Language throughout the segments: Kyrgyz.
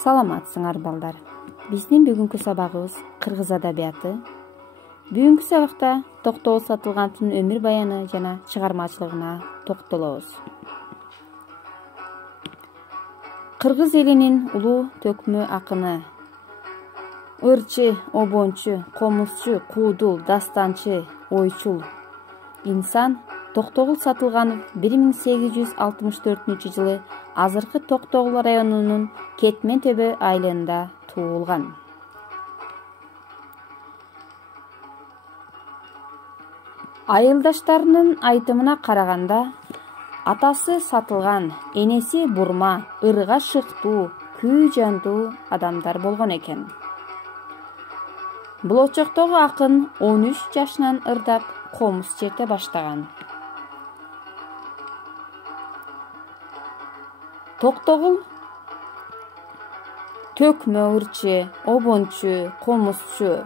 Саламатсыңар балдар. Биздин бүгүнкү сабагыбыз кыргыз адабияты. Бүгүнкү сабакта Токтогул Сатылгановдун өмүр баяны жана чыгармачылыгына токтолобуз. Кыргыз элинин улуу төкмө акыны, ырчы, обончу, комузчу, куудул, дастанчы, ойчул инсан Токтогул Сатылганов 1864-жылы азыркы Токтогул районунун Кетмен төбө айылында туулган. Айылдаштарынын айтымына караганда, атасы сатылган, энеси бурма, ырга шыктуу, күү жандуу адамдар болгон экен. Болочоктогу акын 13 жашынан ырдап, комуз черте баштаган. Токтогул төкмө ырчы, обончу, комузчу,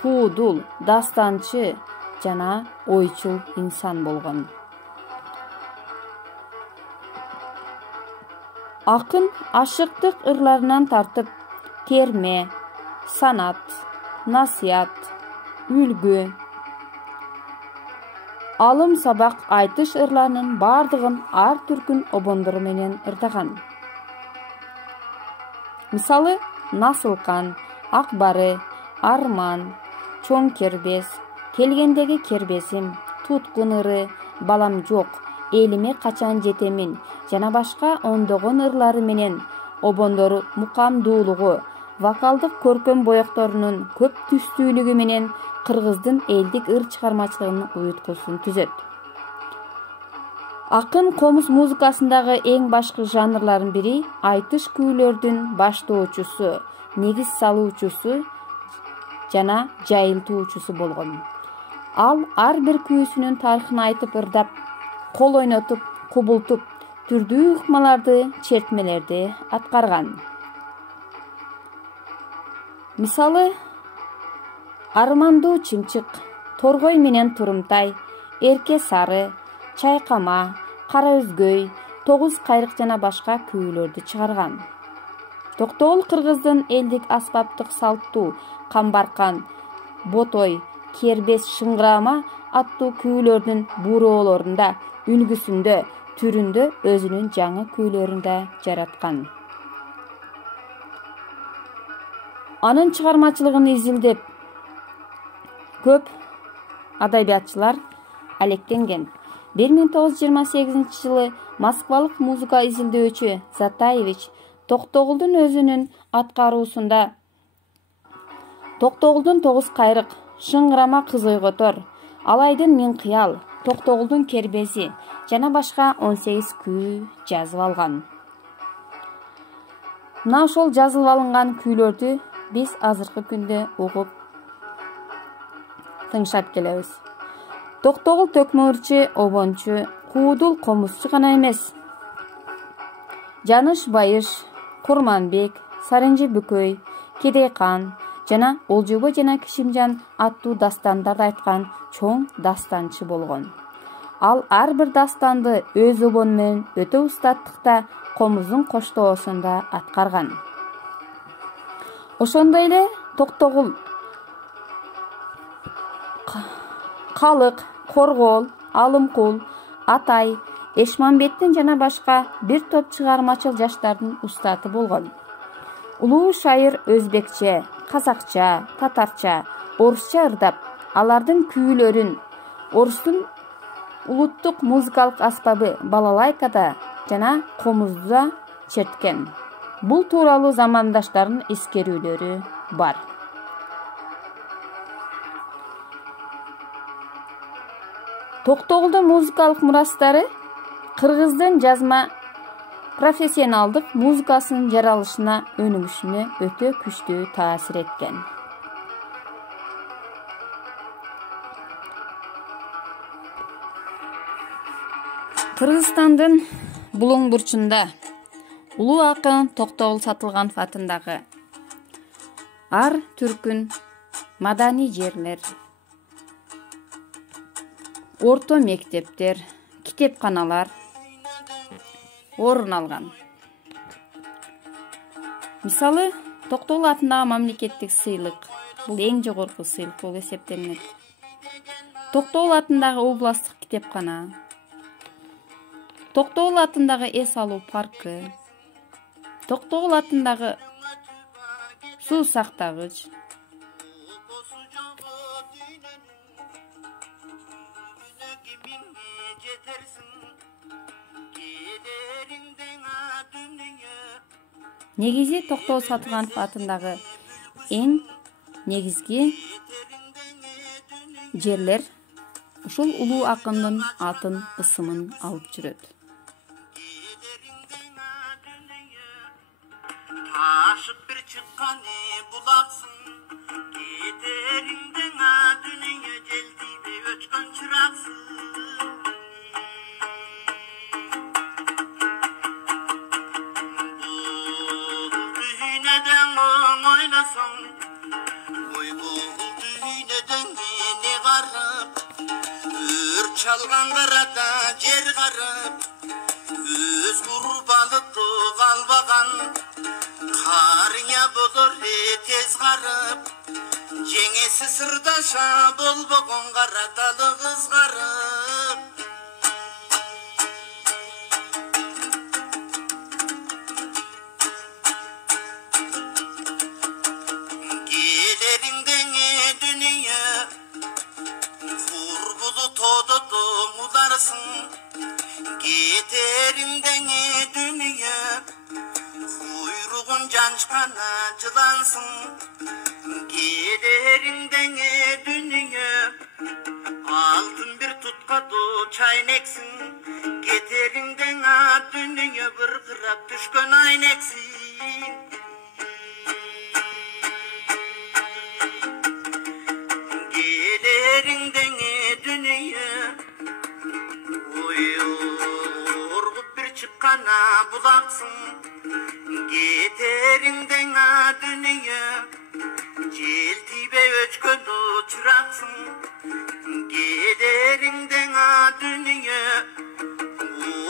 куудул, дастанчы жана ойчул инсан болгон. Акын ашыктык ырларынан тартып, терме, санат, насыят, үлгү, алым сабак айтыш ырларынын бардыгын ар түркүн обондору менен ырдаган. Мисалы, Насылкан, Акбары, Арман, Чоң кербез, Келгендеги кербезим, Туткун ыры, Балам жок, Элиме качан жетемин жана башка ондогон ырлары менен обондору мукамдуулугу, вокалдык көркөм боекторунун көп түстүүлүгү менен кыргыздын элдик ыр чыгармачылыгынын уюткусун түзөт. Акын комуз музыкасындагы эң башкы жанрлардын бири айтыш күүлөрдүн баштоочусу, негиз салуучусу жана жайылтуучусу болгон. Ал ар бир күүсүнүн тарыхын айтып ырдап, кол ойнотуп, кубултуп, түрдүү ыкмаларды, чертмелерди аткарган. Мисалы, Армандуу чымчык, Торгой менен Турумтай, Эрке сары, Чайкама, Кара өзгөй, 9 кайрык жана башка күүлөрдү чыгарган. Токтогул кыргыздын элдик аспаптык салттуу Камбаркан, Ботой, Кербез, Шыңгырама аттуу күүлөрдүн буроолорунда, үлгүсүндө, түрүндө өзүнүн жаңы күүлөрүндө жараткан. Анын чыгармачылыгын изилдеп көп адабиятчылар алектенген. 1928-жылы москвалык музыка изилдөөчү Затаевич Токтогулдун өзүнүн аткаруусунда Токтогулдун 9 кайрык, Шыңгырама кыз ойготор, Алайдын миң кыял, Токтогулдун кербези жана башка 18 күү жазып алган. Мына ошол жазылып алынган күүлөрдү биз азыркы күндө угуп тыңшап келебиз. Токтогул төкмө ырчы, обончу, куудул, комузчу гана эмес. Жаныш Байыш, Курманбек, Сарынжы Бүкөй, Кедейкан жана Олжобой жана Кишимжан аттуу дастандарды айткан чоң дастанчы болгон. Ал ар бир дастанды өз обону менен өтө устаттыкта комуздун коштоосунда аткарган. Ошондой эле Токтогул Калык, Коргол, Алымкул, Атай, Эшманбеттин жана башка бир топ чыгармачыл жаштардын устаты болгон. Улуу шайыр өзбекче, казакча, татарча, орусча ырдап, алардын күүлөрүн орустун улуттук музыкалык аспабы балалайкада жана комузда черткен. Бул тууралуу замандаштардын эскерүүлөрү бар. Токтогулдун музыкалык мурастары кыргыздын жазма профессионалдык музыкасынын жаралышына, өнүгүшүнө өтө күчтүү таасир эткен. Кыргызстандын булуң бурчунда улуу акын Токтогул Сатылганов атындагы ар түркүн маданий жерлер, орто мектептер, китепканалар орун алган. Мисалы, Токтогул атындагы мамлекеттик сыйлык бул эң жогорку сыйлык болуп эсептелинет. Токтогул атындагы областтык китепкана, Токтогул атындагы эс алуу паркы, Токтогул атындагы суу сактагыч, негизи Токтогул Сатылганов атындагы эң негизги жерлер ушул улуу акындын атын ысымын алып жүрөт. Taşıp bir çıkan bulaksın, giderimden dünya celdiğinde öçkan çıraksın. Bu düğüneden oynasan, bu düğüneden ne garip, ür çalgan karada cer garip, öz kurbalıktı kalbagan, Karıya bulur tez garip, jengesi sırdaşa bolboğun karadalı kız garip. Gelerimden dünya, kurbulu tododu mularsın. Gederimden dünya, kuyruğun cançkana cılansın. Gederimden dünya, altın bir tutkadu çayneksin. Gederimden dünya bir kırap düşkön ayneksin. Gederimden dünya, urgup bir çıkkana bulaksın. Gederimden dünya, jeltibe öçkön uçuraksın. Gederimden dünya,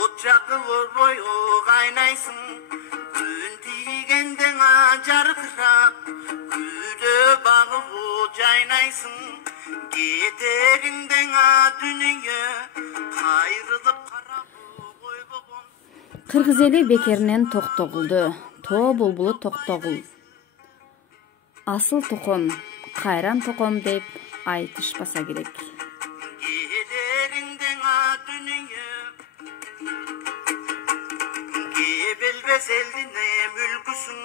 uçakıl boyu kaynaysın. Gün tigenden jarkırap, güde bağıp caynaysın. Gederimden dünya, kayrılıp karap koyboğun. Кыргыз эли бекеринен токтогулду, тоо булбулу токтогул. Асыл током, кайран током деп айтышпаса керек. Gederimden dünya, gebelbez eldine mülküsün.